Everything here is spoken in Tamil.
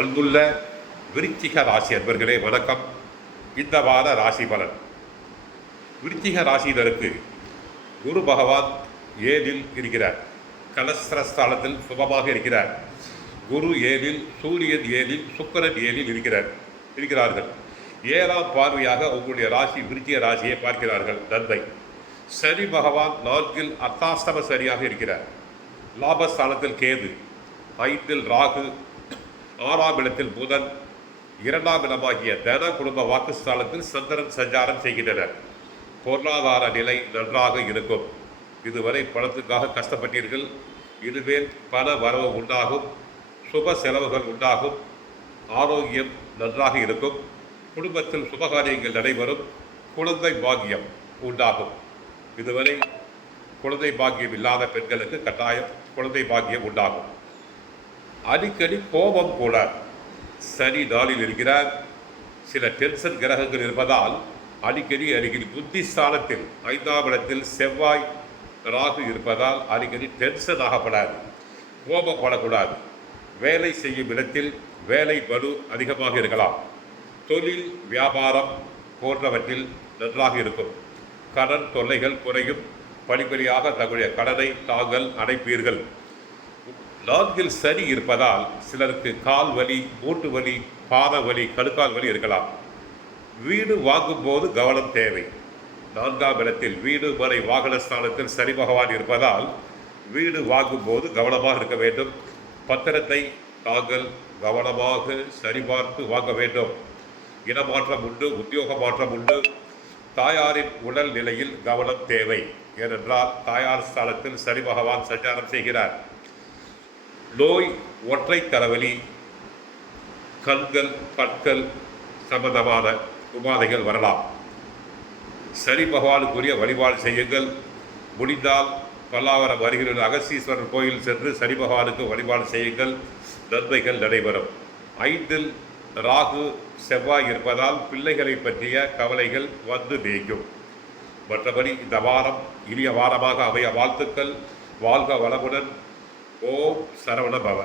அன்புள்ள விருச்சிக ராசி அன்பர்களே வணக்கம். இந்த வார ராசி பலன். விருச்சிக ராசியினருக்கு குரு பகவான் 7ல் இருக்கிறார். கலஸ்திரஸ்தானத்தில் சுபமாக இருக்கிறார். குரு 7ல், சூரியன் 7ல், சுக்கிரன் 7ல் இருக்கிறார்கள். 7ஆம் பார்வையாக உங்களுடைய ராசி விருச்சிக ராசியை பார்க்கிறார்கள். நன்மை. சனி பகவான் 4ல் அர்த்தாஷ்டம சரியாக இருக்கிறார். லாபஸ்தானத்தில் கேது, 5ல் ராகு, 6ஆம் இடத்தில் புதன், 2ஆம் இடமாகிய தன குடும்ப வாக்குஸ்தானத்தில் சந்திரன் சஞ்சாரம் செய்கின்றனர். பொருளாதார நிலை நன்றாக இருக்கும். இதுவரை பணத்துக்காக கஷ்டப்பட்டீர்கள். இதுவேல் பண வரவு உண்டாகும். சுப செலவுகள் உண்டாகும். ஆரோக்கியம் நன்றாக இருக்கும். குடும்பத்தில் சுபகாரியங்கள் நடைபெறும். குழந்தை பாக்கியம் உண்டாகும். இதுவரை குழந்தை பாக்கியம் இல்லாத பெண்களுக்கு கட்டாயம் குழந்தை பாக்கியம் உண்டாகும். அடிக்கடி கோபம் கூட. சனி 4ல் இருக்கிறார். சில டென்ஷன் கிரகங்கள் இருப்பதால் அடிக்கடி புத்திஸ்தானத்தில் 5ஆம் இடத்தில் செவ்வாய் ராகு இருப்பதால் அடிக்கடி டென்ஷன் ஆகப்படாது, கோபப்படக்கூடாது. வேலை செய்யும் இடத்தில் வேலை பளு அதிகமாக இருக்கலாம். தொழில் வியாபாரம் போன்றவற்றில் நன்றாக இருக்கும். கடன் தொல்லைகள் குறையும். படிப்படியாக தங்களுடைய கடனை தாங்கள் அடைப்பீர்கள். 4ல் சனி இருப்பதால் சிலருக்கு கால் வலி, மூட்டு வலி, பாத வலி, கணுக்கால் வலி இருக்கலாம். வீடு வாங்கும் போது கவனம் தேவை. 4ஆம் இடத்தில் வீடு மனை வாகனஸ்தானத்தில் சனி பகவான் இருப்பதால் வீடு வாங்கும் போது கவனமாக இருக்க வேண்டும். பத்திரத்தை தாங்கள் கவனமாக சரிபார்த்து வாங்க வேண்டும். இடமாற்றம் உண்டு, உத்தியோக மாற்றம் உண்டு. தாயாரின் உடல் நிலையில் கவனம் தேவை. ஏனென்றால் தாயார் ஸ்தானத்தில் சனி பகவான் சஞ்சாரம் செய்கிறார். நோய், ஒற்றை தலைவலி, கண்கள், பற்கள் சம்பந்தமான உபாதைகள் வரலாம். சனி பகவானுக்குரிய வழிபாடு செய்யுங்கள். முடிந்தால் பல்லாவரம் அருகிலுள்ள அகஸ்தீஸ்வரர் கோயில் சென்று சனி பகவானுக்கு வழிபாடு செய்யுங்கள். நன்மைகள் நடைபெறும். 5ல் ராகு செவ்வாய் இருப்பதால் பிள்ளைகளை பற்றிய கவலைகள் வந்து நீங்கும். மற்றபடி இந்த வாரம் இனிய வாரமாக அமைய வாழ்த்துக்கள். வாழ்க வளமுடன். ஓம் சரவண பவ.